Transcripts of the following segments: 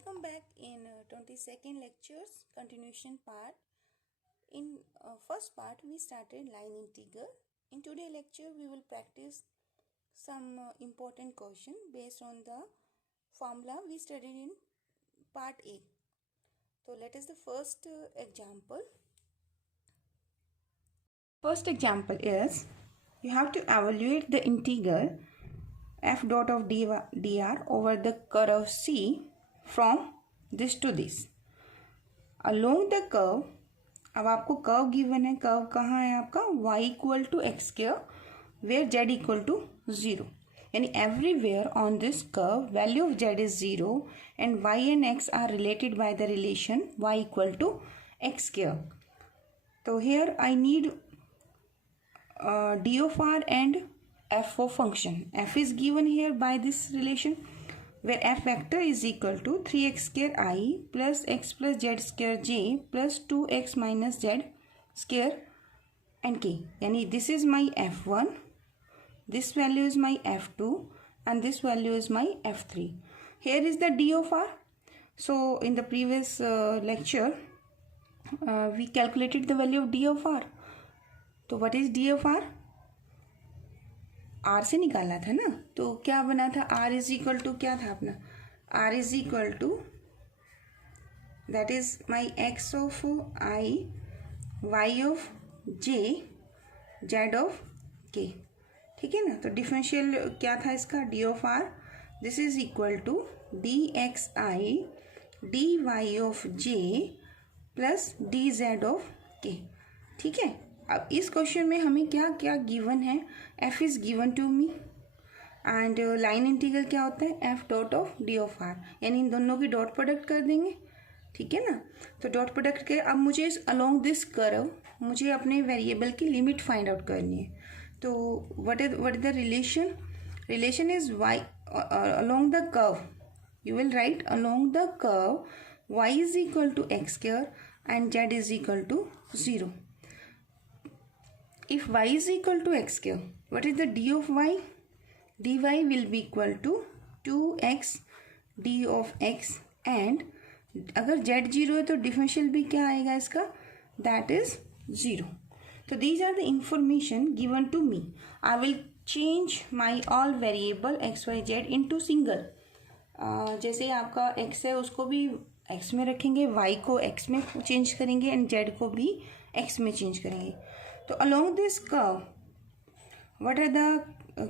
Welcome back in 22nd lectures continuation part. In first part we started line integral. In today's lecture we will practice some important question based on the formula we studied in part A. So let us the first example. First example is you have to evaluate the integral f dot of dr over the curve C from this to this. Along the curve, अब आपको curve given है. Curve कहाँ है आपका? y equal to x square where z equal to 0. यानी everywhere on this curve value of z is 0 and y and x are related by the relation y equal to x square. तो here I need d of r and f of function. F is given here by this relation where f vector is equal to 3x square I plus x plus z square j plus 2x minus z square and k. Yani this is my f1, this value is my f2 and this value is my f3. Here is the d of r. So in the previous lecture we calculated the value of d of r. तो what is d of r? r से निकाला था ना, तो क्या बना था? r is equal to क्या था अपना? r is equal to that is my x of i, y of j, z of k. ठीक है ना. तो डिफरेंशियल क्या था इसका? d of r. This is equal to dxi dy of j plus dz of k. ठीक है. अब इस क्वेश्चन में हमें क्या क्या गिवन है? f is given to me and line integral क्या होता है? f dot of d of r. यानी इन दोनों की डॉट प्रोडक्ट कर देंगे. ठीक है ना. तो डॉट प्रोडक्ट के अब मुझे इस अलोंग दिस कर्व मुझे अपने वेरिएबल की लिमिट फाइंड आउट करनी है. तो what is the relation? Relation is y along the curve. You will write along the curve y is equal to x square and z is equal to 0. If y is equal to x square, what is the d of y? dy will be equal to 2x d of x and अगर z 0 है तो differential भी क्या आएगा इसका? That is 0. तो these are the information given to me. I will change my all variable x y z into single. जैसे आपका x है उसको भी x में रखेंगे, y को x में चेंज करेंगे एंड z को भी x में चेंज करेंगे. तो along this curve, what are the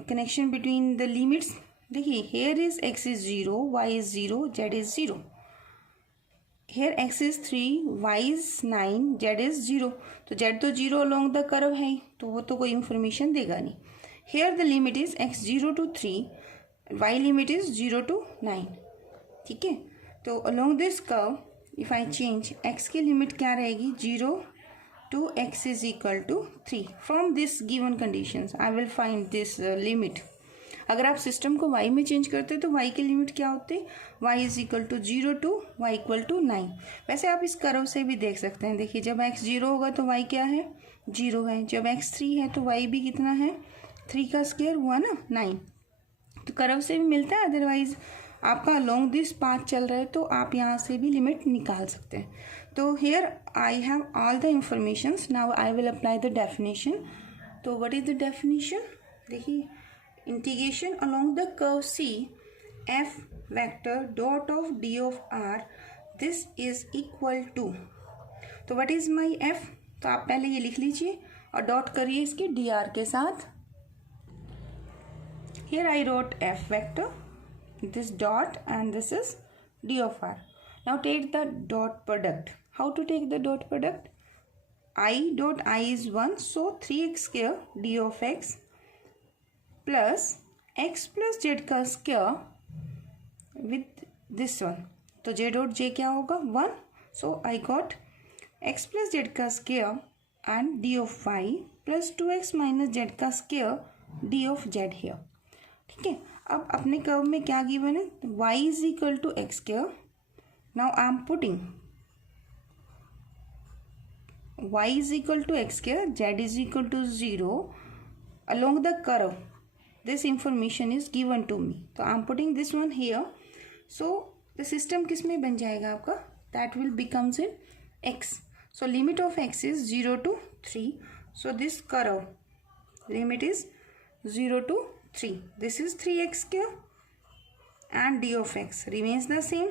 connection between the limits? देखिए, here is x is 0, y is 0, z is 0. Here x is 3, y is 9, z is 0. तो z तो 0 along the curve है, तो वो तो कोई information देगा नहीं. Here the limit is x 0 to 3, y limit is 0 to 9. ठीक है. तो along this curve, if I change x की लिमिट क्या रहेगी? 0 to x is equal to 3. From this given conditions I will find this limit. अगर आप system को y में चेंज करते तो y की लिमिट क्या होती है? y is equal to 0 to y equal to 9. वैसे आप इस कर्व से भी देख सकते हैं. देखिए, जब x 0 होगा तो y क्या है? 0 है. जब x 3 है तो y भी कितना है? 3 का स्क्वायर हुआ ना 9. तो कर्व से भी मिलता है. अदरवाइज आपका लॉन्ग दिस पाथ चल रहा है तो आप यहाँ से भी लिमिट निकाल सकते हैं. तो here I have all the informations. Now I will apply the definition. तो what is the definition? देखिए, integration along the curve C f vector dot of d of r, this is equal to. तो what is my f? तो आप पहले ये लिख लीजिए और डॉट करिए इसके dr के साथ. Here I wrote f vector, this dot and this is d of r. Now take the dot product. How to take the dot product? I dot I is 1, so 3x square d of x plus x plus z का square with this one. तो z dot j क्या होगा? 1. So I got x plus z का square and d of y plus 2x minus z का square d of z here. ठीक है. अब अपने कर्व में क्या गिवन है? y is equal to x square. Now I am putting y is equal to x square, z is equal to 0 along the curve. This information is given to me. So I am putting this one here. So तो system किस में बन जाएगा आपका, that will becomes in x. So limit of x is 0 to 3. So this curve limit is 0 to 3. This is 3x square and d of x remains the same.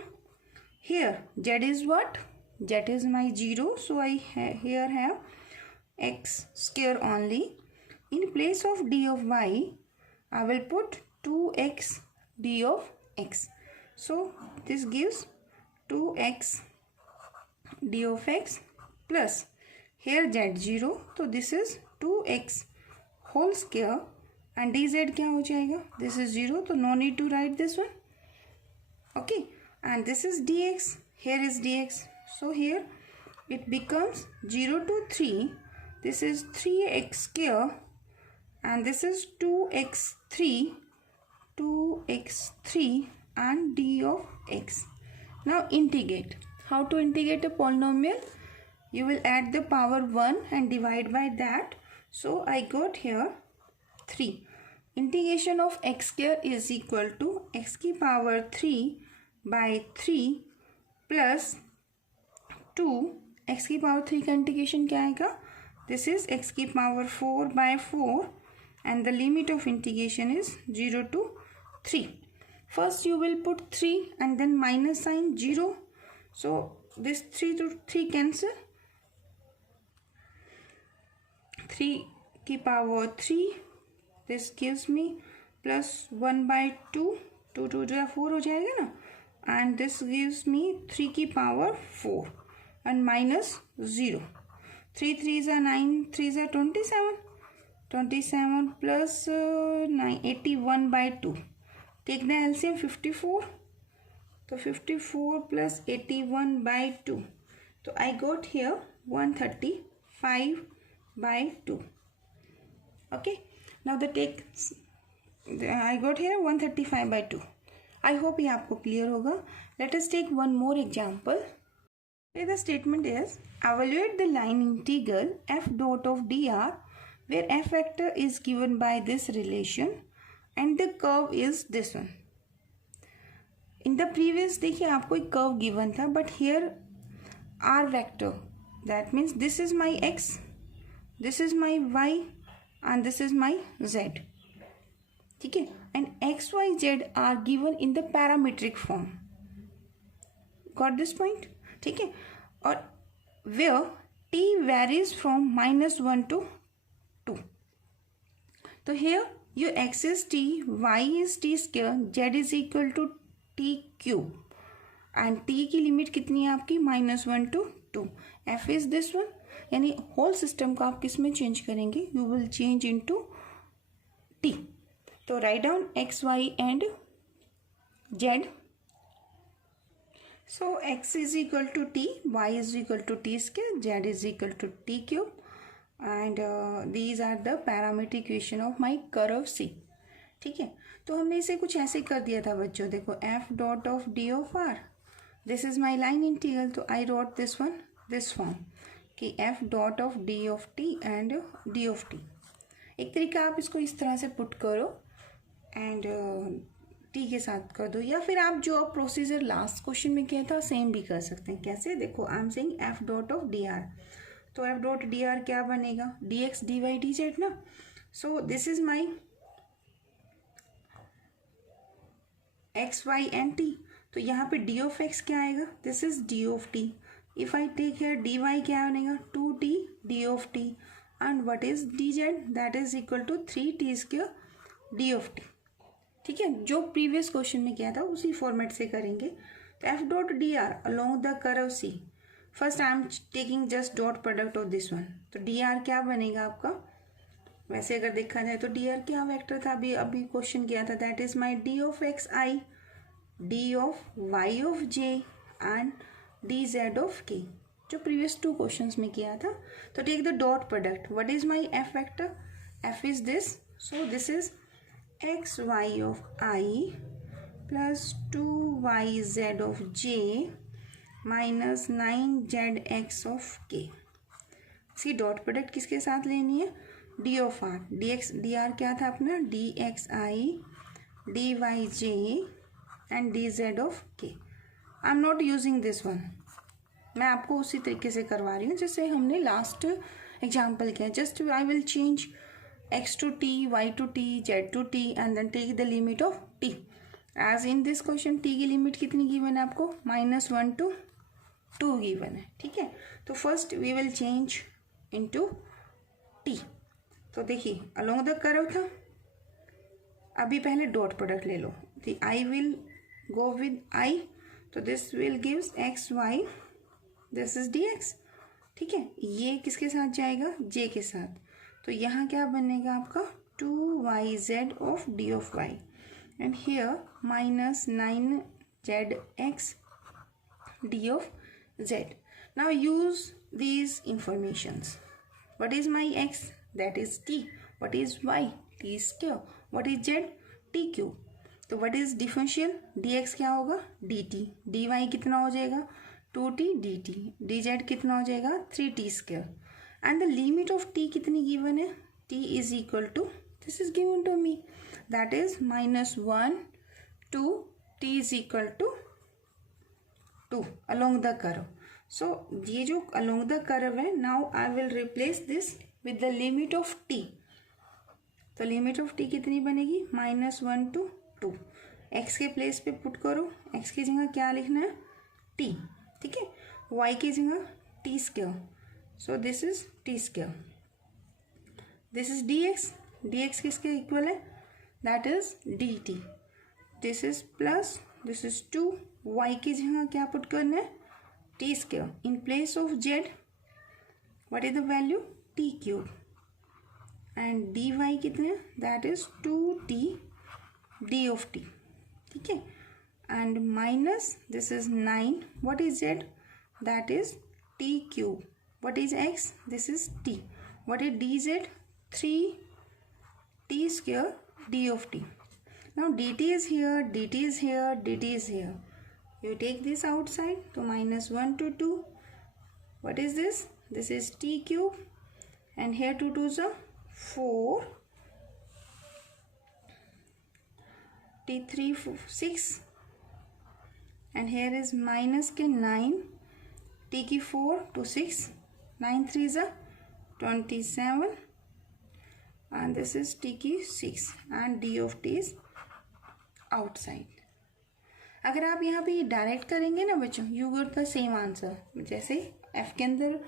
Here z is what? Z is my 0. So I here have x square only. In place of d of y, I will put 2x d of x. So this gives 2x d of x plus here z0. So this is 2x whole square and dz क्या हो जाएगा? This is 0. So no need to write this one. Okay. And this is dx. Here is dx. So here it becomes 0 to 3. This is 3x square and this is 2x3 and d of x. Now integrate. How to integrate a polynomial? You will add the power 1 and divide by that. So I got here 3. Integration of x square is equal to x की power 3 by 3 plus 2. x की power 3 का integration क्या आएगा? This is x की power 4 by 4 and the limit of integration is 0 to 3. First you will put 3 and then minus sign 0. So this 3 to 3 cancel. 3 की power 3. This gives me plus 1 by 2. 2 to 4 हो जाएगा ना. And this gives me 3 की power 4 and minus 0. 3 3s are 9, 3s are 27. 27 plus 9, 81 by 2. Take the LCM 54. So 54 plus 81 by 2. So I got here 135 by 2. Okay. Now the take I got here 135 by 2. I hope ये आपको clear होगा. Let us take one more example. The statement is evaluate the line integral f dot of dr where f vector is given by this relation and the curve is this one. In the previous देखिए आपको एक curve given था but here r vector, that means this is my x, this is my y and this is my z. ठीक है, and x, y, z are given in the parametric form. Got this point? ठीक है, और where t varies from -1 to 2. तो here your x is t, y is t square, z is equal to t cube and t की limit कितनी है आपकी? -1 to 2. f is this one. यानी whole system को आप किस में चेंज करेंगे? You will change into t. तो write down x, y and z. So x is equal to t, y is equal to t square, z is equal to t cube and these are the parametric equation of my curve C. ठीक है, तो हमने इसे कुछ ऐसे कर दिया था बच्चों. देखो f dot of d of r, this is my line integral. तो I wrote this one this form कि f dot of d of t and d of t. एक तरीका आप इसको इस तरह से पुट करो एंड टी के साथ कर दो, या फिर आप जो प्रोसीजर लास्ट क्वेश्चन में किया था सेम भी कर सकते हैं. कैसे? देखो I am saying F dot of d r. तो एफ डॉट डी आर क्या बनेगा? D x d y d z ना. So this is my x y and t. तो यहाँ पे डी ऑफ एक्स क्या आएगा? This is d of t. If I take here d y क्या बनेगा? 2t d of t and what is d z? That is equal to 3t square D of T. ठीक है, जो previous question में किया था उसी format से करेंगे. तो F dot D R along the curve C. First I am taking just dot product of this one. तो डी आर क्या बनेगा आपका? वैसे अगर देखा जाए तो डी आर क्या वेक्टर था? अभी क्वेश्चन किया था. That is my D of X I, D of Y of J and D Z of K, जो प्रीवियस 2 क्वेश्चंस में किया था. तो take the dot product. What is my F vector? F is this. So this is x y of I plus 2yz of j minus 9zx of k. इसकी dot product किसके साथ लेनी है? d of r. dx dr क्या था अपना? dxi dy j and dz of k. I am not using this one, मैं आपको उसी तरीके से करवा रही हूँ जैसे हमने लास्ट एग्जाम्पल किया. Just I will change x to t, y to t, z to t and then take the limit of t. As in this question t की लिमिट कितनी गिवन है आपको, -1 to 2 गिवन है. ठीक है, तो first we will change into t. तो देखिए अलोंग द कर्व था, अभी पहले डॉट प्रोडक्ट ले लो. I will go with I, तो this will gives X Y, this is dx. ठीक है, ये किसके साथ जाएगा, j के साथ. तो यहाँ क्या बनेगा आपका 2yz of d of y and here -9zx d of z. Now use these informations. What is my x? That is t. What is y? t square. What is z? t cube. तो what is differential? dx क्या होगा dt. dy कितना हो जाएगा 2t dt. dz कितना हो जाएगा 3t square. And the limit of t कितनी given है, t is equal to, this is given to me, that is -1 to t is equal to 2 along the curve. So ये जो along the curve है, now I will replace this with the limit of t. तो limit of t कितनी बनेगी -1 to 2. x के place पे put करो, x की जगह क्या लिखना है t. ठीक है, y की जगह t square. So this is t square. This is dx. dx किसके इक्वल है, that is dt. This is plus, this is 2. y की जगह क्या पुट करना है t square. In place of z, what is the value, t cube. And dy कितने, that is 2t d of t. ठीक है, and minus, this is 9. What is z, that is t cube. What is x? This is t. What is dz? 3t square d of t. Now dt is here, dt is here, dt is here. You take this outside, so -1 to 2. What is this? This is t cube. And here 2 2s are 4. t3 6. And here is minus के 9. t की 4 to 6. 9 3s are 27 and this is t की 6 and d of t is outside. अगर आप यहाँ पे direct करेंगे ना बच्चों, you get the same answer. जैसे f के अंदर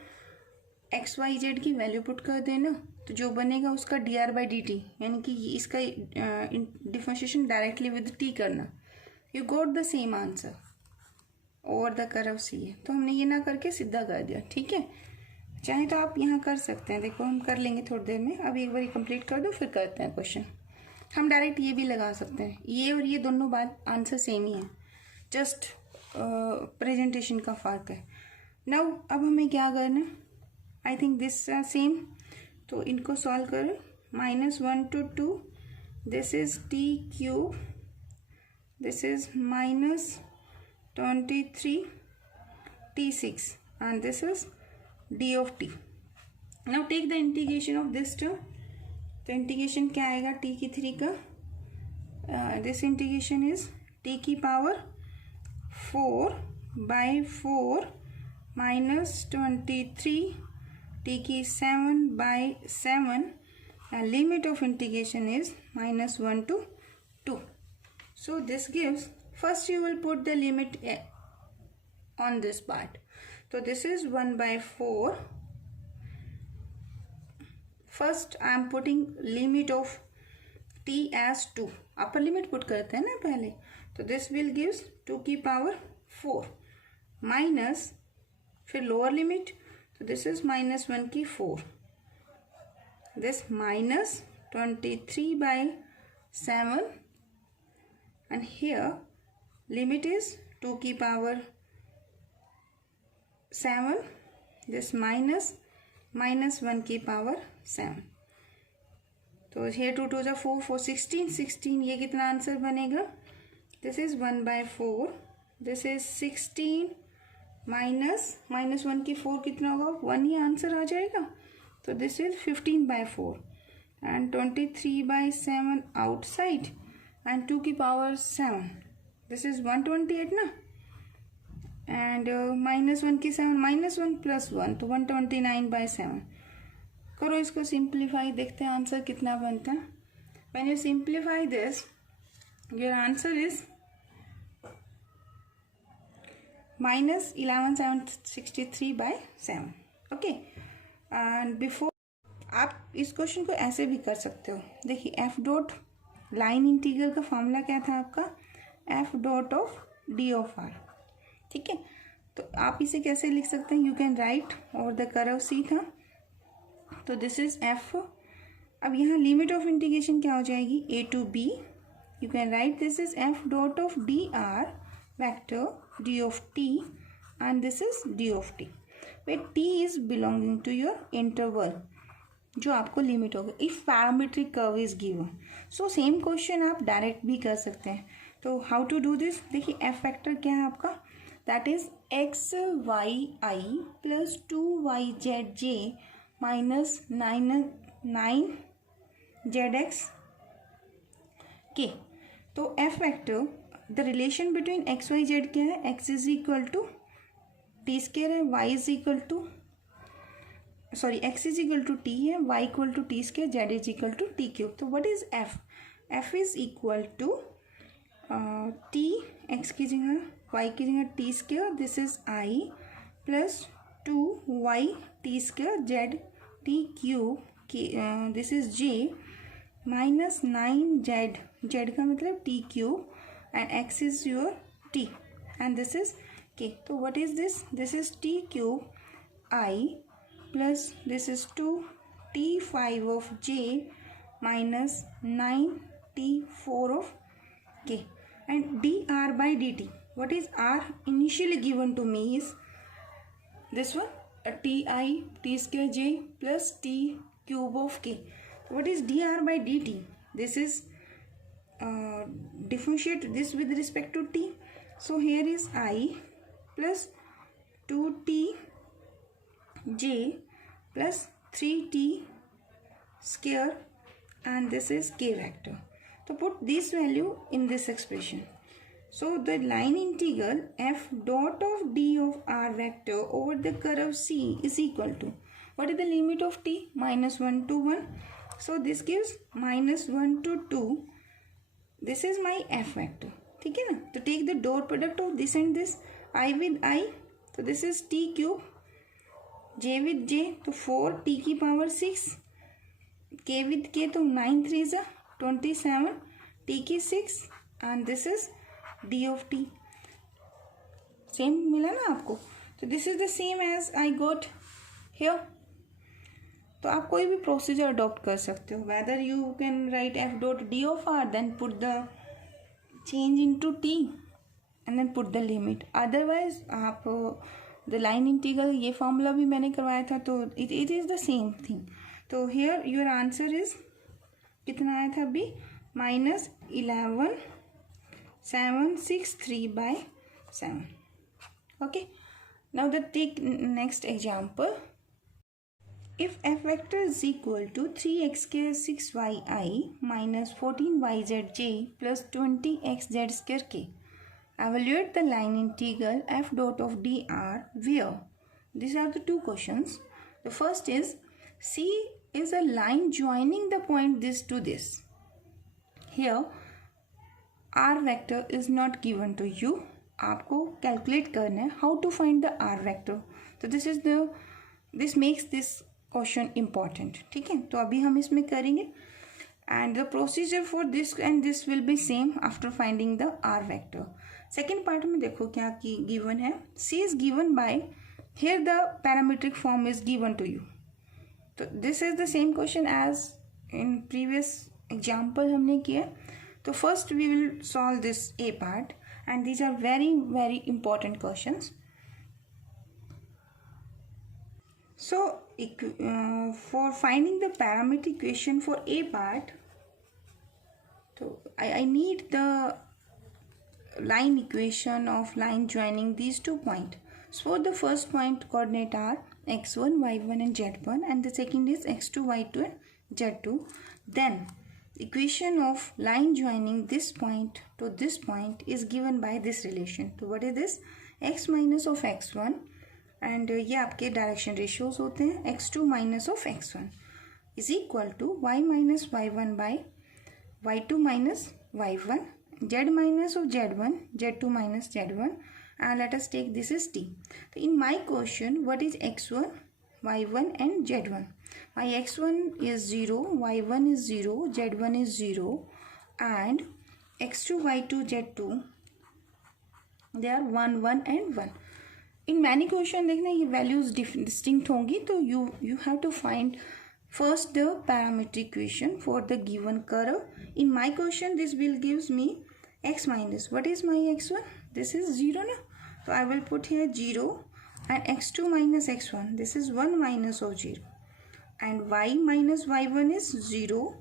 x y z की वैल्यू पुट कर देना, तो जो बनेगा उसका dr/dt, यानी कि इसका डिफरेंशिएशन डायरेक्टली विद t करना, you got the same answer over the curve C है. तो हमने ये ना करके सीधा कर दिया. ठीक है, चाहे तो आप यहाँ कर सकते हैं. देखो हम कर लेंगे थोड़ी देर में, अभी एक बार कंप्लीट कर दो फिर करते हैं क्वेश्चन. हम डायरेक्ट ये भी लगा सकते हैं, ये और ये दोनों बात आंसर सेम ही है, जस्ट प्रेजेंटेशन का फ़र्क है. नाउ अब हमें क्या करना, आई थिंक दिस सेम. तो इनको सॉल्व करें. -1 to 2, this is t cube, this is -23 t6 and this is d of t. Now take the integration of this term. तो इंटीग्रेशन क्या आएगा t की 3 का, दिस इंटीग्रेशन इज t की power 4/4 -23 t की 7/7 and limit of integration is -1 to 2. So this gives, first you will put the limit on this part. So this is 1/4. First I am putting limit of t as 2. Upper limit put करते हैं ना पहले. तो this will gives 2 की power 4 minus, फिर lower limit, तो this is -1 की 4. This -23/7 and here limit is 2 की पावर 7, this -1 की पावर 7. तो here 2 2s are 4 4 16. ये कितना आंसर बनेगा, दिस इज 1/4, दिस इज 16 -1 की 4 कितना होगा 1 ही आंसर आ जाएगा. तो this is 15/4 and 23/7 outside and 2 की पावर 7, दिस इज 128 ना. एंड -1 की 7, -1 + 1 तो 129/7. करो इसको सिंप्लीफाई, देखते हैं आंसर कितना बनता है. When you simplify this your answer is -11,763/7. Okay. And before आप इस क्वेश्चन को ऐसे भी कर सकते हो. देखिए एफ डॉट लाइन इंटीग्रल का फॉर्मूला क्या था आपका, F dot of d of r. ठीक है, तो आप इसे कैसे लिख सकते हैं, you can write over the curve C था, तो दिस इज एफ. अब यहाँ लिमिट ऑफ इंटीग्रेशन क्या हो जाएगी, a to b. You can write this is F dot of d r vector d of t and this is d of t. Where t is belonging to your interval जो आपको limit होगा if parametric curve is given. So same question आप direct भी कर सकते हैं. तो how to do this, देखिए एफ वेक्टर क्या है आपका, that is x y i plus 2yzj minus 9zx k. तो F vector the relation between x y z क्या है, x is equal to t square है, y is equal to x is equal to t है, y equal to t square, z is equal to t cube. तो what is F, F is equal to t, x की जगह y की जगह t square, this is i plus 2y t square z t cube, this is J minus 9z, Z का मतलब T cube and x is your T and this is के. तो what is this, this is T cube I plus this is 2t5 of j minus 9t4 of k. And dr by dt, what is r initially given to me is this one, ti t square j plus t cube of k. What is dr by dt, this is differentiate this with respect to t. So here is I plus 2t j plus 3t square and this is k vector. So put this value in this expression. So the line integral f dot of d of r vector over the curve c is equal to, what is the limit of t, -1 to 1. So this gives -1 to 2. This is my f vector. ठीक है ना. तो take the dot product of this and this, I with I, so this is t cube, j with j तो 4 t की power 6, k with k तो 9 3 जा 27, t की 6 and this is d of t. Same मिला ना आपको. तो this is the same as I got here. तो आप कोई भी प्रोसीजर अडॉप्ट कर सकते हो, whether you can write F dot D of R then put the change into T and then put the limit. Otherwise आप the line integral ये formula भी मैंने करवाया था, तो it is the same thing. तो हियर योर आंसर इज कितना आया था अभी, -11,763/7. Okay. Now the take next example. If f vector is equal to 3x² 6yi minus 14yzj plus 20xz² k, evaluate the line integral f dot of dr where. These are the two questions. The first is C is a line joining the point this to this. Here r vector is not given to you. आपको calculate करना है how to find the r vector. So this makes this question important. ठीक है, तो अभी हम इसमें करेंगे and the procedure for this and this will be same after finding the r vector. Second part में देखो क्या की गिवन है. C is given by, here the parametric form is given to you. तो this is the same question as in previous example हमने किया. तो first we will solve this a part and these are very very important questions. So for finding the parametric equation for A part, so I need the line equation of line joining these 2 points. So for the first point coordinate are x1, y1 and z1 and the second is x2, y2 and z2. Then equation of line joining this point to this point is given by this relation. So what is this? x minus of x1 and ये आपके direction ratios होते हैं x2 minus of x1 is equal to y minus y1 by y2 minus y1 z minus of z1 z2 minus z1 and let us take this is t. So in my question what is x1 y1 and z1? My x1 is 0, y1 is 0, z1 is 0 and x2 y2 z2 they are 1 1 and 1. In many question देखना ये values distinct होंगी तो you have to find first the parametric equation for the given curve. In my question this will gives me x minus what is my x1? This is 0 na, so I will put here 0 and x2 minus x1 this is 1 minus of 0 and y minus y1 is 0,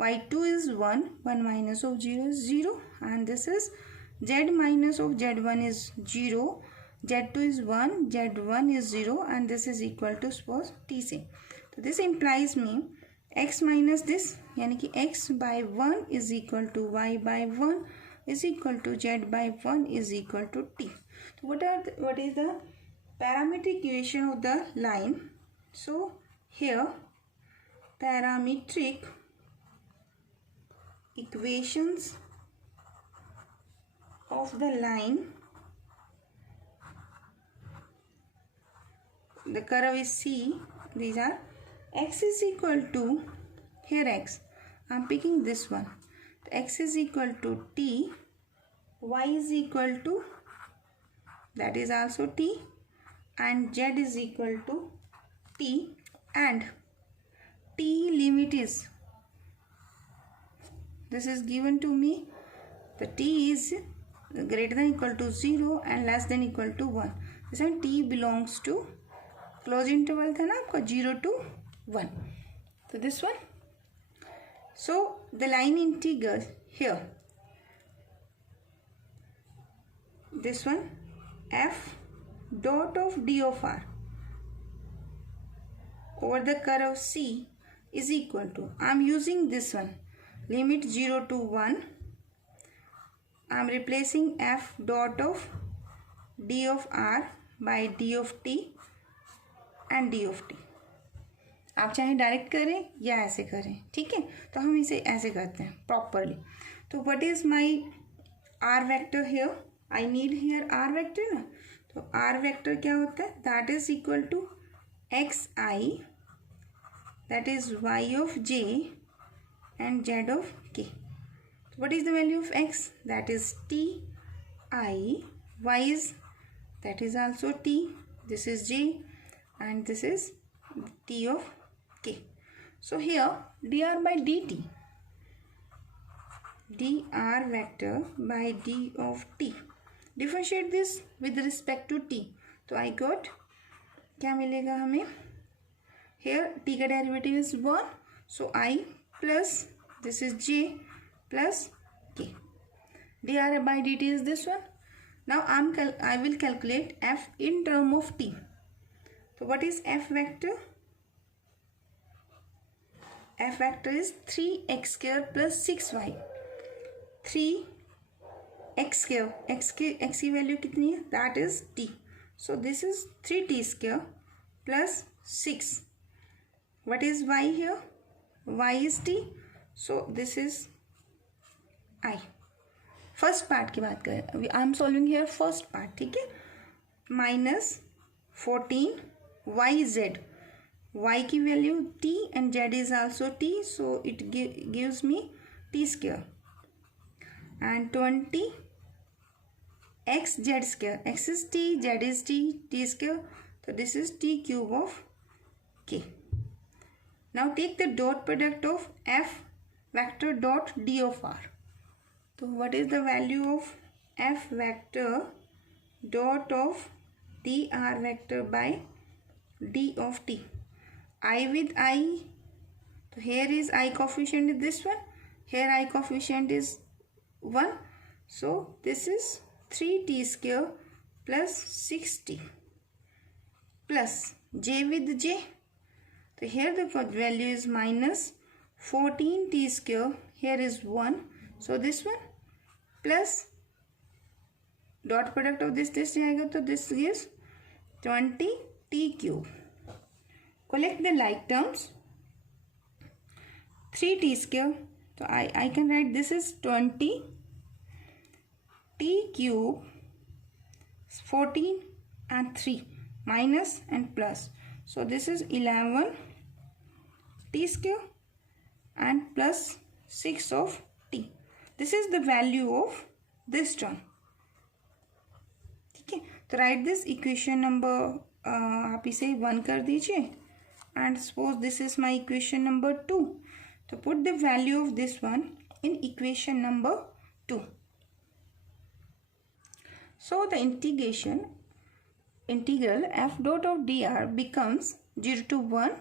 y2 is 1, 1 minus of 0 is 0 and this is z minus of z1 is 0, z2 is 1, z1 is 0 and this is equal to suppose t से. So this implies me x minus this यानी कि x by 1 is equal to y by 1 is equal to z by 1 is equal to t. So what is the parametric equation of the line? So here parametric equations of the line, the curve is C, these are x is equal to here x, I am picking this one, x is equal to t, y is equal to that is also t and z is equal to t and t limit is this is given to me, the t is greater than equal to 0 and less than equal to 1. This one t belongs to close interval था ना आपका 0 to 1. So this one. So the line integral here, this one f dot of d of r over the curve C is equal to, I am using this one limit 0 to 1, I am replacing f dot of d of r by d of t and d of t. आप चाहे direct करें या ऐसे करें, ठीक है, तो हम इसे ऐसे करते हैं प्रॉपरली. तो what is my R vector here, I need here R vector ना, तो आर वेक्टर क्या होता है, that is equal to X I that is Y of J and Z of K. What is the value of X, that is T I, Y is that is also T, this is J and this is t of k. So here dr by dt, dr vector by d of t, differentiate this with respect to t, तो I got क्या मिलेगा हमें, here t का derivative is 1, so I plus this is j plus k, dr by dt is this one. Now I will calculate f in term of t. So what is f vector? F vector is 3x square plus 6y. 3x square, x की value कितनी है, that is t. So this is 3t square plus 6. What is y here? Y is t. So this is I. First part की बात करें, I am solving here first part, ठीक है, minus 14 yz, y की value t and z is also t, so it gives me t square and 20 x z square, x is t, z is t square, so this is t cube of k. Now take the dot product of f vector dot d of r. So what is the value of f vector dot of dr vector by d of t, I with I, so here is I coefficient is this one, here I coefficient is 1, so this is 3t square plus 6t plus j with j, so here the value is minus 14t square, here is 1, so this one plus dot product of this जाएगा तो this gives 20t cube. Collect the like terms. 3t square. So I can write this is 20t cube, 14 and 3 minus and plus. So this is 11t square and plus 6 of t. This is the value of this term. ठीक है, तो right this equation number आप इसे 1 कर दीजिए and suppose this is my equation number 2. तो put the value of this one in equation number 2. So the integral f dot of dr becomes 0 to 1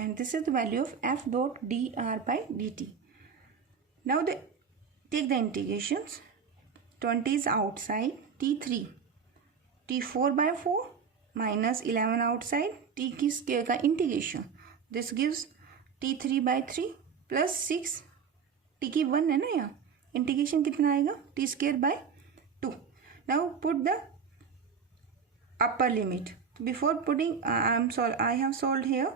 and this is the value of f dot dr by dt. Now take the integrations. 20 is outside, t3 t4 by 4 minus 11 outside t की square का integration. This gives t3 by 3 plus 6 t की 1 है ना, यहाँ integration कितना आएगा t square by 2. Now put the upper limit. Before putting I have solved here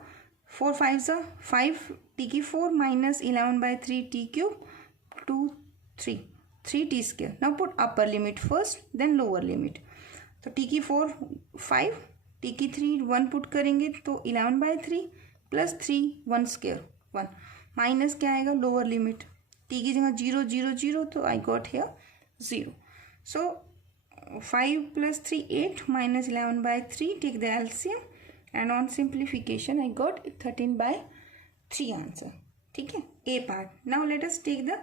4 5s are 5 t की 4 minus 11 by 3 t cube 2 3t square. Now put upper limit first then lower limit. तो t की 4 5 t की 3 1 put करेंगे तो 11 by 3 plus 3 1 square 1 minus क्या आएगा lower limit t की जगह 0 0 0 तो आई got here 0. So 5 plus 3 8 minus 11 by 3 take the LCM and on simplification I got 13 by 3 answer. ठीक है, A part. Now let us take the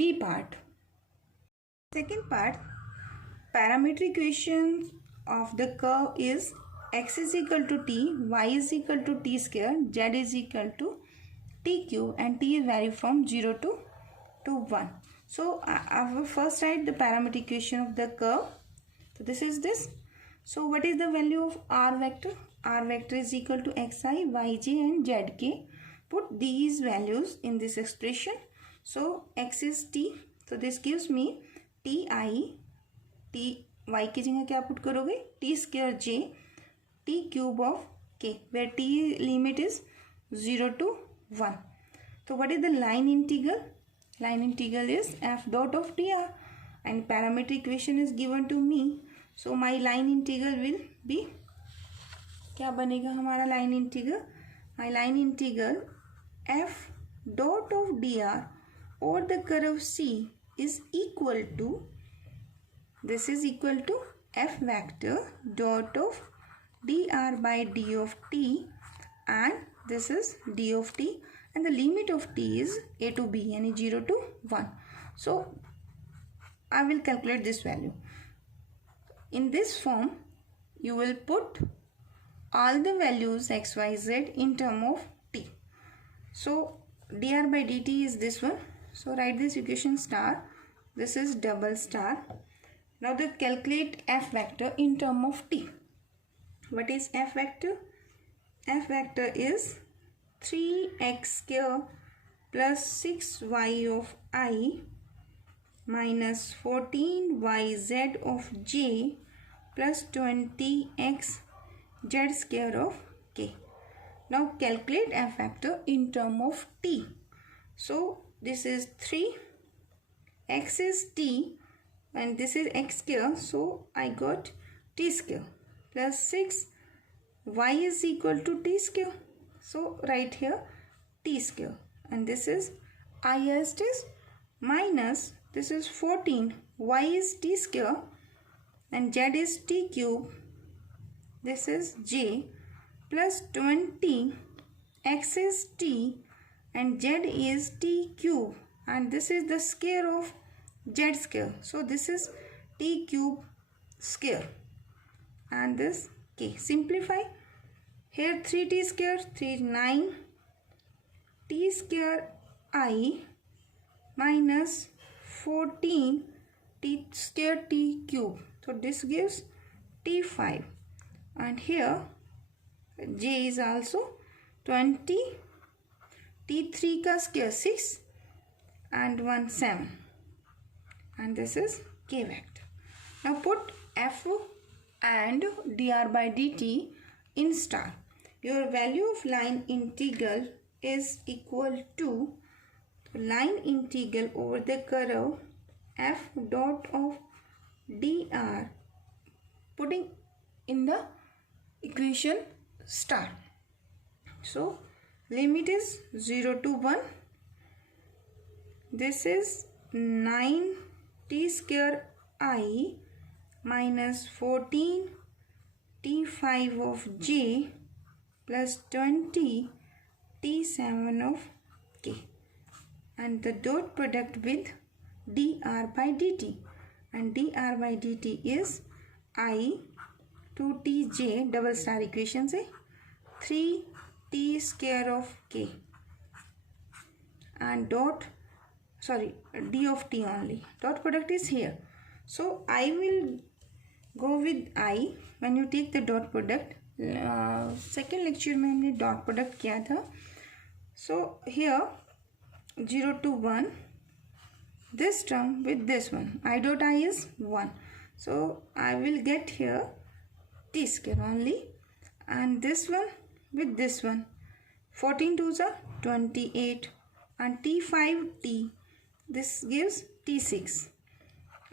B part. Second part, parametric equation of the curve is x is equal to t, y is equal to t square, z is equal to t cube and t is vary from 0 to 1. So I will first write the parametric equation of the curve. So this is this. So what is the value of r vector? R vector is equal to xi, yj and zk. Put these values in this expression. So x is t. So this gives me ti, t y की जगह क्या put करोगे t square j t cube of k where t limit is 0 to 1. So what is the line integral? Line integral is f dot of dr and parametric equation is given to me. So my line integral will be क्या बनेगा हमारा line integral? My line integral f dot of dr over the curve c is equal to, this is equal to f vector dot of dr by d of t and this is d of t and the limit of t is a to b yani 0 to 1. So I will calculate this value. In this form you will put all the values x, y, z in term of t. So dr by dt is this one. So write this equation star. This is double star. Now the calculate f vector in term of t. What is f vector? F vector is 3x square plus 6y of I minus 14yz of j plus 20x z square of k. Now calculate f vector in term of t. So this is 3, x is t and this is x square. So I got t square plus 6, y is equal to t square. So write here t square and this is I as it is minus this is 14, y is t square and z is t cube. This is j plus 20, x is t and z is t cube and this is the square of z square. So this is t cube square and this k. Simplify. Here 3t square 3 9 t square I minus 14 t square t cube. So this gives t5 and here j is also 20 t3 का square 6 and 1 7 and this is k vector. Now put f and dr by dt in star. Your value of line integral is equal to line integral over the curve f dot of dr, putting in the equation star. So limit is 0 to 1. This is 9 t square I minus 14 t5 of j plus 20 t7 of k, and the dot product with dr by dt, and dr by dt is I 2tj double star equation से 3 t square of k and d of t only. Dot product is here, so I will go with I when you take the dot product. Second lecture में हमने dot product किया था. So here 0 to 1, this term with this one, I dot I is 1, so I will get here t square only, and this one with this one, 14 2s are 28, and t5t, this gives t6,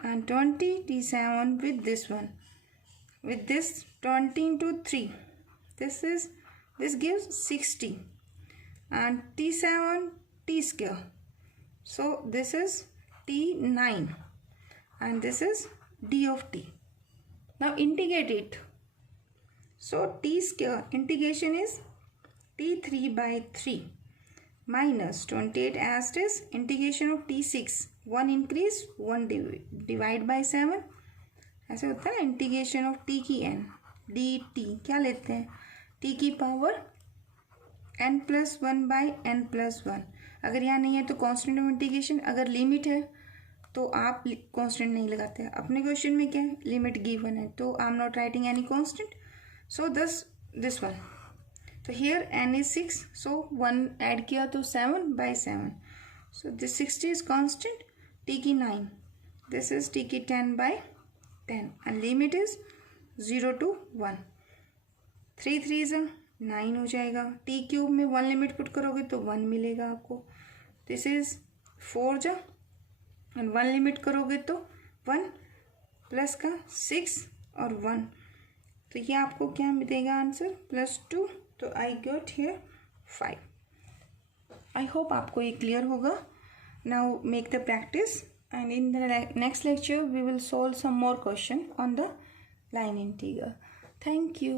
and 20 t7 with this one, with this 20 into 3, this gives 60, and t7 t square, so this is t9, and this is d of t. Now integrate it. So t square integration is t3 by 3 minus 28 as it is integration of t6, 1 increase 1 divide by 7, ऐसे होता है integration of t की n dt. क्या लेते हैं, t की power n plus 1 by n plus 1. अगर यहाँ नहीं है तो कांस्टेंट ऑफ इंटीग्रेशन, अगर लिमिट है तो आप कांस्टेंट नहीं लगाते हैं. अपने क्वेश्चन में क्या है, लिमिट गिवन है, तो I am not writing any constant. So this one, तो here n is 6, so 1 add किया तो 7 by 7, so this 60 is constant, t की 9, this is t की 10 by 10, and limit is 0 to 1. 3 3s 9 हो जाएगा. t cube में 1 limit put करोगे तो 1 मिलेगा आपको. दिस इज 4 जा, एंड 1 लिमिट करोगे तो 1 प्लस का 6 और 1, तो ये आपको क्या मिलेगा आंसर +2. तो आई गॉट हियर 5. आई होप आपको ये क्लियर होगा. Now make the practice, and in the next lecture we will solve some more question on the line integral. Thank you.